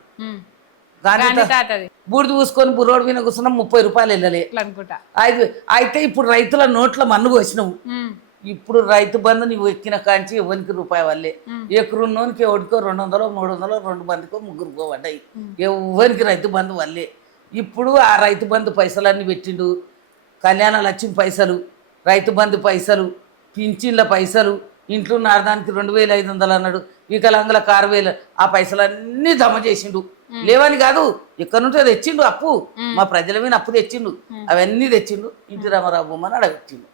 బూడిది పూసుకొని రోడ్డు మీద కూర్చున్నా 30 రూపాయలు వెళ్ళలే. అయితే ఇప్పుడు రైతుల నోట్ల మన్ను పోసినావు. ఇప్పుడు రైతు బంధు నువ్వు ఎక్కిన కాంచి ఎవరికి రూపాయి వల్లే. ఎక్కడున్నోనికి ఎవరికో 200, 300, 2 మందికో 3 పడ్డాయి. ఎవరికి రైతు బంధు వల్లే. ఇప్పుడు ఆ రైతు బంధు పైసలన్నీ పెట్టిండు. కళ్యాణ లక్ష్మి పైసలు, రైతు బంధు పైసలు, పింఛన్ల పైసలు, ఇంట్లో నారదానికి 2500 అన్నాడు, వికలాంగులకు 6000, ఆ పైసలన్నీ జమ చేసిండు. లేవని కాదు, ఎక్కడి నుంచో తెచ్చిండు అప్పు, మా ప్రజల మీద అప్పు తెచ్చిండు, అవన్నీ తెచ్చిండు, ఇంటి రామారావు బొమ్మని అడగచ్చిండు.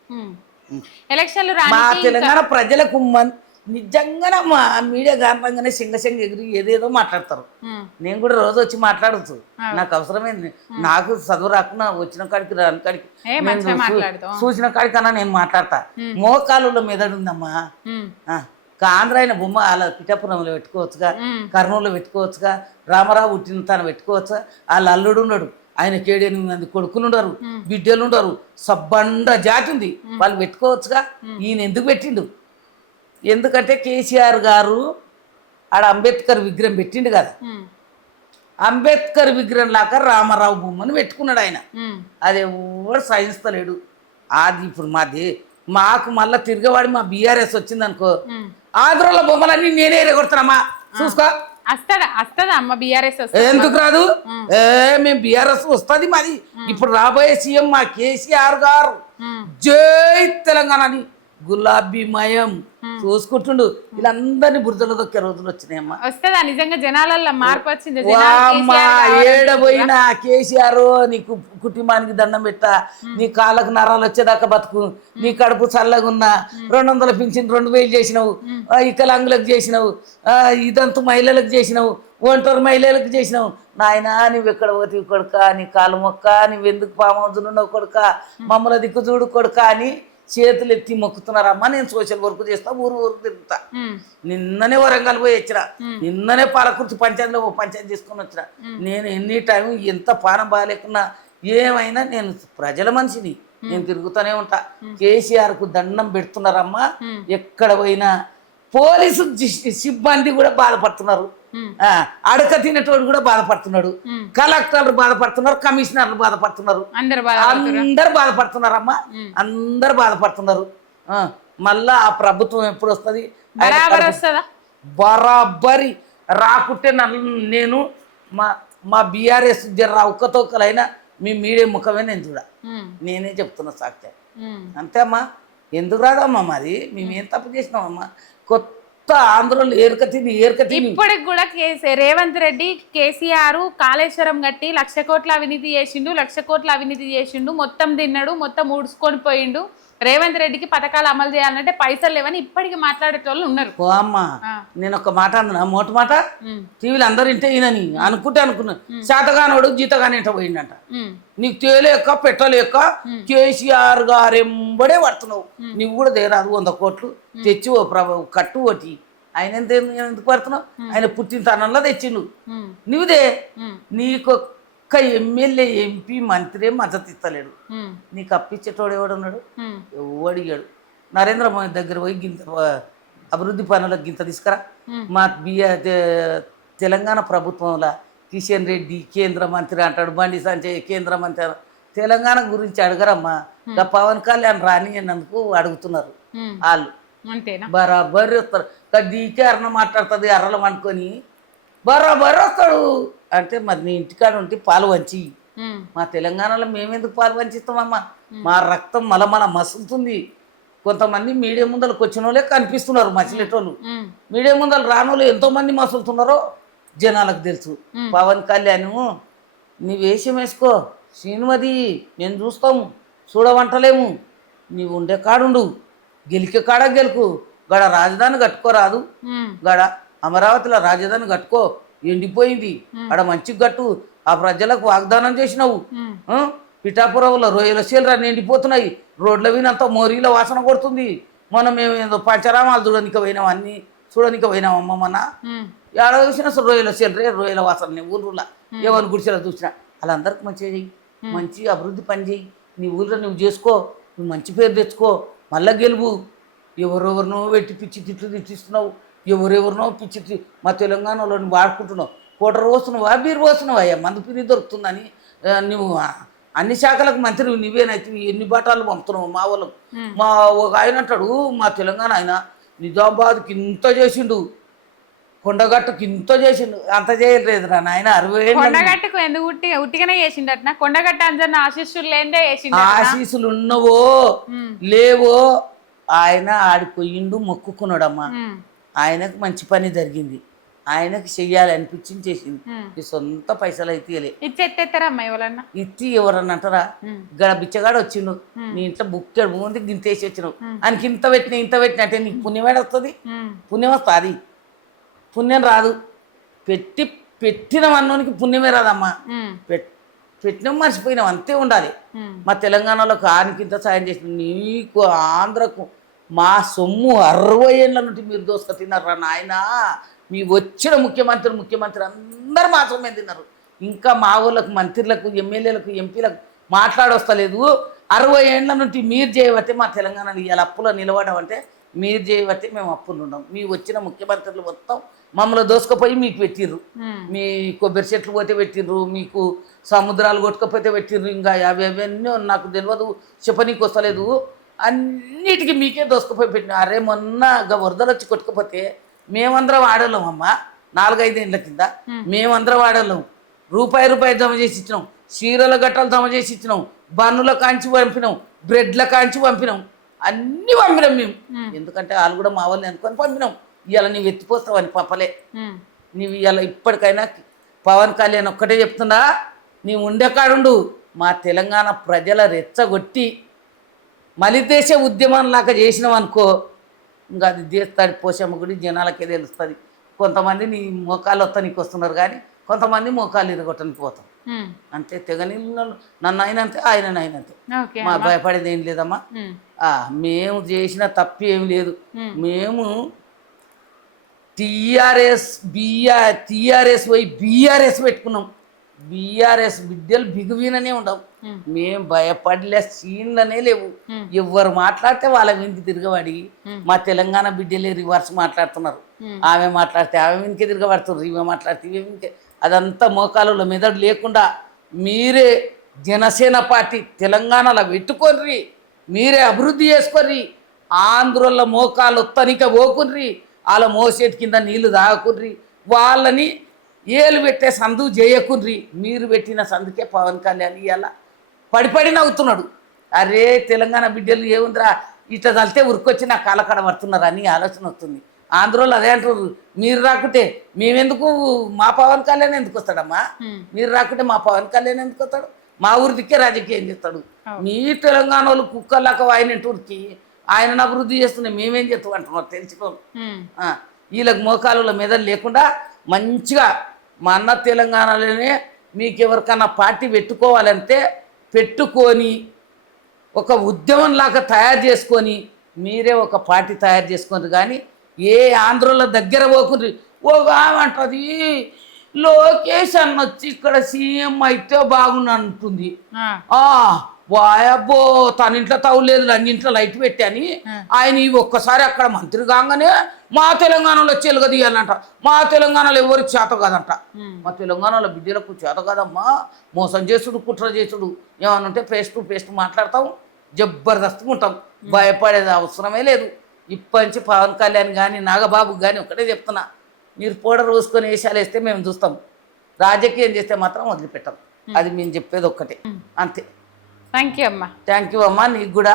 ఎలక్షన్లు మా తెలంగాణ ప్రజలకు నిజంగానే మా మీడియా కారణంగానే సింగ ఎగిరి ఏదేదో మాట్లాడతారు. నేను కూడా రోజు వచ్చి మాట్లాడచ్చు, నాకు అవసరమైంది. నాకు చదువు రాకుండా వచ్చిన కాడికి రాని కాడికి చూసిన కాడికన్నా నేను మాట్లాడతా. మోకాళ్ళలో మెదడు ఉందమ్మా. ఆంధ్ర అయిన బొమ్మ అలా పిఠాపురంలో పెట్టుకోవచ్చుగా, కర్నూలులో పెట్టుకోవచ్చుగా, రామారావు పుట్టిన తను పెట్టుకోవచ్చుగా. వాళ్ళ అల్లుడు ఉన్నాడు, ఆయన 7-8 మంది కొడుకులు ఉండరు, బిడ్డలు ఉండరు, సబ్బండ జాతి ఉంది, వాళ్ళు పెట్టుకోవచ్చుగా. ఈయన ఎందుకు పెట్టిండు? ఎందుకంటే కేసీఆర్ గారు ఆడ అంబేద్కర్ విగ్రహం పెట్టిండు కదా, అంబేద్కర్ విగ్రహం లాగా రామారావు బొమ్మను పెట్టుకున్నాడు ఆయన. అది ఎవరు సహిస్తలేడు. అది ఇప్పుడు మాకు మళ్ళీ తిరిగేవాడి మా బీఆర్ఎస్ వచ్చింది అనుకో, ఆంధ్రలో బొమ్మలన్నీ నేనే ఎరగొడుతున్నామా చూసుకో. అమ్మ బీఆర్ఎస్ ఎందుకు రాదు? మేము బీఆర్ఎస్ వస్తుంది మాది. ఇప్పుడు రాబోయే సీఎం మా కేసీఆర్ గారు. జై తెలంగాణ అని గులాబీమయం చూసుకుంటుండు. వీళ్ళందరినీ బురదలో దొక్కే రోజులు వచ్చినాయమ్మా. వస్తుందా నిజంగా జనాలలో మార్పు వచ్చింది? ఏడబోయినా కేసీఆర్ నీకు కుటుంబానికి దండం పెట్టా, నీ కాళ్ళకు నరాలు వచ్చేదాకా బతుకు, నీ కడుపు చల్లగున్నా, 200 పింఛన్ 2000 చేసినావు, వికలాంగులకు చేసినావు, ఇదంతా మహిళలకు చేసినావు, ఒంటరి మహిళలకు చేసినావు. నాయన నువ్వు ఎక్కడ పోతే కొడుక, నీ కాలు మొక్క, నువ్వెందుకు పామవుతున్నావు కొడుక, మమ్మల్ని దిక్కు చూడు కొడుక అని చేతులు ఎత్తి మొక్కుతున్నారమ్మా. నేను సోషల్ వర్క్ చేస్తా, ఊరు తిరుగుతా. నిన్ననే వరంగల్ పోయి వచ్చిన, నిన్ననే పాలకుర్తి పంచాయతీలో పంచాయతీ తీసుకొని వచ్చిన. నేను ఎనీ టైం ఎంత పానం బాగాలేకున్నా ఏమైనా నేను ప్రజల మనిషిని, నేను తిరుగుతూనే ఉంటా. కేసీఆర్కు దండం పెడుతున్నారమ్మా. ఎక్కడ పోయినా పోలీసు సిబ్బంది కూడా బాధపడుతున్నారు, అడక తినేటోడు కూడా బాధపడుతున్నాడు, కలెక్టర్లు బాధపడుతున్నారు, కమిషనర్లు బాధపడుతున్నారు, అందరు బాధపడుతున్నారమ్మా, అందరు బాధపడుతున్నారు. మళ్ళా ఆ ప్రభుత్వం ఎప్పుడు వస్తుంది? బరాబరి రాకుంటే నేను మా బీఆర్ఎస్ జర ఒక్కతొక్కలైనా మీ మీడియా ముఖమే నేను చూడ, నేనే చెప్తున్నా సాక్ష్యం. అంతే అమ్మా. ఎందుకు రాదమ్మా మాది? మేమేం తప్పు చేసినామమ్మా? కొత్త ఆంధ్రలో ఏర్కతిని ఇప్పటికి కూడా రేవంత్ రెడ్డి కేసీఆర్ కాళేశ్వరం కట్టి 1,00,000 కోట్ల అవినీతి చేసిండు, 1,00,000 కోట్ల అవినీతి చేసిండు, మొత్తం తిన్నాడు, మొత్తం ఊడ్చుకొని పోయిండు. రేవంత్ రెడ్డికి పథకాలు అమలు చేయాలంటే పైసలు లేవని ఇప్పటికి మాట్లాడేటోళ్ళు ఉన్నారు. అమ్మా నేను ఒక మాట అన్నా, మోటు మాట టీవీలు అందరు ఇంటే ఈయనని అనుకున్నా. శాతగానోడు జీతగానే ఇంట పోయిండంట. నీకు తేలేక పెట్టలేక కేసీఆర్ గారెంబడే పడుతున్నావు. నువ్వు కూడా దేరాదు 100 కోట్లు తెచ్చి ఓ కట్టు ఒకటి. ఆయన ఎందుకు పడుతున్నావు? ఆయన పుట్టిన తనంలో తెచ్చిండు. నువ్వుదే నీకు ఎమ్మెల్యే ఎంపీ మంత్రి మద్దతు ఇస్తలేడు. నీకు అప్పించేటోడు ఎవడున్నాడు? ఎవడిగాడు? నరేంద్ర మోదీ దగ్గర పోయి గింత అభివృద్ధి పనులకు గింత తీసుకురా. మా తెలంగాణ ప్రభుత్వంలో కిషన్ రెడ్డి కేంద్ర మంత్రి అంటాడు, బండి సంజయ్ కేంద్ర మంత్రి. తెలంగాణ గురించి అడగరమ్మా. ఇంకా పవన్ కళ్యాణ్ రాని అన్నందుకు అడుగుతున్నారు వాళ్ళు. బరాబర్ వస్తారు. డీకే అర్ణ మాట్లాడుతుంది అర్రలం అనుకొని బరాబర్ వస్తాడు. అంటే మరి నీ ఇంటికాడ ఉంటే పాలు వంచి, మా తెలంగాణలో మేమెందుకు పాలు వంచిస్తామమ్మా? మా రక్తం మలమల మసులుతుంది. కొంతమంది మీడియా ముందరకు వచ్చిన వాళ్ళే కనిపిస్తున్నారు మసిలేటోళ్ళు. మీడియా ముందర రానోళ్ళు ఎంతో మంది మసులుతున్నారో జనాలకు తెలుసు. పవన్ కళ్యాణ్ నీ వేషం వేసుకో, శ్రీనిమది మేము చూస్తాము, చూడవంటలేము. నీవు ఉండే కాడుండు, గెలికే కాడ గెలుకు. గడ రాజధాని కట్టుకోరాదు, గడ అమరావతిలో రాజధాని కట్టుకో, ఎండిపోయింది ఆడ మంచి గట్టు. ఆ ప్రజలకు వాగ్దానం చేసినావు. పిఠాపురంలో రొయ్యల సీలరా ఎండిపోతున్నాయి, రోడ్ల వినంత మోరీల వాసన కొడుతుంది. మనం మేము పంచరామాలు చూడనిక పోయినాం, అన్ని చూడనిక పోయినామమ్మ. మన ఏడ చూసినా అసలు రొయ్యల సీలరే, రొయ్యల వాసన ఊళ్ళో ఏమని గుడిసెలా చూసినా. వాళ్ళందరికి మంచిగా చెయ్యి, మంచి అభివృద్ధి పని చేయి. నీ ఊళ్ళో నువ్వు చేసుకో, నువ్వు మంచి పేరు తెచ్చుకో, మళ్ళా గెలువు. ఎవరెవరినో పెట్టి పిచ్చి తిట్లు తిట్టిస్తున్నావు, ఎవరెవరినో పిచ్చి మా తెలంగాణలో నువ్వు వాడుకుంటున్నావు. Quarter పోస్తున్నావా, beer పోస్తున్నావా? మందు పిరి దొరుకుతుందని నువ్వు అన్ని శాఖలకు మంత్రి నువ్వేనైతే ఎన్ని బాటాలు పంపుతున్నావు మా వాళ్ళకు. మా ఒక ఆయన అంటాడు, మా తెలంగాణ ఆయన నిజామాబాద్కి ఇంత చేసిండు, కొండగట్టుకు ఇంత చేసిండు. అంత చేయలేదు రా నాయన. 60 కొండగట్టుకు ఎందుకు ఉట్టిగానే చేసిండు అట్లా? కొండగట్ట అందరిని ఆశీస్సులు లేదే చేసిండు. ఆశీస్సులు ఉన్నవో లేవో ఆయన ఆడిపోయిండు మొక్కుకున్నాడమ్మా. ఉమ్, ఆయనకు మంచి పని జరిగింది, ఆయనకు చెయ్యాలి అనిపించింది చేసింది. ఈ సొంత పైసలు అయితే ఇయ్యలే. ఇచ్చి ఎత్తేస్తారమ్మా ఎవరన్నా? ఇత్తి ఎవరన్నా అంటారా? గడ బిచ్చగాడు వచ్చిండు, నీ ఇంట్లో బుక్కాడు ముందు గింతేసి వచ్చినావు, ఆయనకి ఇంత పెట్టిన అంటే నీకు పుణ్యం ఏడ వస్తుంది? పుణ్యం వస్తుంది? పుణ్యం రాదు. పెట్టిన అన్నోనికి పుణ్యమే రాదమ్మా. పెట్టినాం మర్చిపోయినాం అంతే ఉండాలి. మా తెలంగాణలో కానికింత సాయం చేసిన నీకు ఆంధ్రకు మా సొమ్ము 60 ఏళ్ళ నుండి మీరు దోసుక తిన్నారా నాయన. మీ వచ్చిన ముఖ్యమంత్రి అందరు మా సొమ్మే తిన్నారు. ఇంకా మా ఊళ్ళకు మంత్రులకు ఎమ్మెల్యేలకు ఎంపీలకు మాట్లాడొస్తలేదు. 60 ఏళ్ళ నుండి మీరు చేయబట్టే మా తెలంగాణలో ఇవాళ అప్పులో నిలబడడం అంటే మీరు చేయబట్టి మేము అప్పులు ఉన్నాం. మీ వచ్చిన ముఖ్యమంత్రులు మొత్తం మమ్మల్ని దోసుకపోయి మీకు పెట్టిర్రు. మీ కొబ్బరి చెట్లు పోతే పెట్టిర్రు, మీకు సముద్రాలు కొట్టుకపోతే పెట్టిర్రు. ఇంకా అవన్నీ నాకు తెలియదు, చెప్పనీకి వస్తలేదు. అన్నిటికీ మీకే దోసుకుపోయి పెట్టిన. అరే మొన్న వరదలు వచ్చి కొట్టుకపోతే మేమందరం ఆడలేం అమ్మ. 4-5 ఏళ్ళ కింద మేమందరం ఆడలేం. రూపాయి జమ చేసి ఇచ్చినాం, చీరల గట్టలు జమ చేసి ఇచ్చినాం, బన్నుల కాంచి పంపినాం, బ్రెడ్ల కాంచి పంపినాం, అన్నీ పంపినాం మేము. ఎందుకంటే వాళ్ళు కూడా మా వాళ్ళని అనుకొని పంపినాం. ఇవాళ నీవు ఎత్తిపోస్తావని పంపలే. నీవు ఇవాళ ఇప్పటికైనా పవన్ కళ్యాణ్ ఒక్కటే చెప్తున్నా, నీవు ఉండే కాడుండు. మా తెలంగాణ ప్రజల రెచ్చగొట్టి మలిదేశ ఉద్యమంలాగా చేసినాం అనుకో, ఇంకా అది దేస్తాడి పోషమ్మ గుడి జనాలకే తెలుస్తుంది. కొంతమంది నీ మోకాలు వస్తానికి వస్తున్నారు కానీ కొంతమంది మోకాలు ఇరగొట్టడానికి పోతాం అంతే. తెగనీళ్ళు నన్ను అయినంతే, ఆయన అయినంతే. మా భయపడేది ఏం లేదమ్మా. మేము చేసిన తప్పు ఏం లేదు. మేము టీఆర్ఎస్ పోయి బీఆర్ఎస్ పెట్టుకున్నాం. బీఆర్ఎస్ బిడ్డలు బిగువీననే ఉండవు. మేము భయపడలే, సీన్లనే లేవు. ఎవరు మాట్లాడితే వాళ్ళ వెనుక తిరగబడి మా తెలంగాణ బిడ్డలే రివర్స్ మాట్లాడుతున్నారు. ఆమె మాట్లాడితే ఆమె వెనుక తిరగబడుతున్నారు, ఇవే మాట్లాడితే ఇవే వెనుక. అదంతా మోకాలలో మెదడు లేకుండా మీరే జనసేన పార్టీ తెలంగాణలో పెట్టుకోర్రి, మీరే అభివృద్ధి చేసుకోర్రి. ఆంధ్రుల మోకాలు ఒత్తనిక పోకుర్రి, వాళ్ళ మోసేటి కింద నీళ్లు తాగకుర్రి, వాళ్ళని ఏలు పెట్టే సందు చేయకుర్రి. మీరు పెట్టిన సందుకే పవన్ కళ్యాణ్ ఇవాళ పడి నవ్వుతున్నాడు. అరే తెలంగాణ బిడ్డలు ఏముందిరా, ఇట్లా తలితే ఉరికొచ్చి నా కాలకడ పడుతున్నారు అని ఆలోచన వస్తుంది. ఆంధ్రోళ్ళు అదే అంటారు, మీరు రాకుంటే మేమెందుకు, మా పవన్ కళ్యాణ్ ఎందుకు వస్తాడమ్మా? మీరు రాకుంటే మా పవన్ కళ్యాణ్ ఎందుకు వస్తాడు? మా ఊరి దిక్కే రాజకీయం చేస్తాడు. మీ తెలంగాణ వాళ్ళు కుక్కలాక ఆయన టూర్కి ఆయనను అభివృద్ధి చేస్తున్నాయి, మేమేం చేస్తాం అంటున్నారు తెలుసుకోండి. వీళ్ళకి మోకాలలో మెదడు లేకుండా మంచిగా మా అన్న తెలంగాణలోనే మీకు ఎవరికన్నా పార్టీ పెట్టుకోవాలంటే పెట్టుకొని ఒక ఉద్యమంలాగా తయారు చేసుకొని మీరే ఒక పార్టీ తయారు చేసుకొని, కానీ ఏ ఆంధ్రలో దగ్గర పోకుండ్రి. అంటది లోకేష్ అన్న వచ్చి ఇక్కడ సీఎం అయితే బాగుంది అంటుంది. వాయబ్బో తన ఇంట్లో తవ్వలేదు, లంజింట్లో లైట్ పెట్టాని ఆయన ఈ ఒక్కసారి అక్కడ మంత్రి కాగానే మా తెలంగాణలో చెలుగ తీయాలంట. మా తెలంగాణలో ఎవరికి చేత కాదంట. మా తెలంగాణలో బిడ్డలకు చేత కాదమ్మా, మోసం చేసుడు, కుట్ర చేసుడు. ఏమన్నుంటే ఫేస్ టు ఫేస్ మాట్లాడతాం, జబర్దస్త్గా ఉంటాం, భయపడేది అవసరమే లేదు. ఇప్పటి నుంచి పవన్ కళ్యాణ్ కానీ నాగబాబు కానీ ఒకటే చెప్తున్నా, మీరు పౌడర్ పోసుకొని వేషాలు వేస్తే మేము చూస్తాం, రాజకీయం చేస్తే మాత్రం వదిలిపెట్టాం. అది మేము చెప్పేది ఒక్కటే, అంతే. థ్యాంక్ యూ అమ్మా. థ్యాంక్ యూ అమ్మా, నీకు కూడా.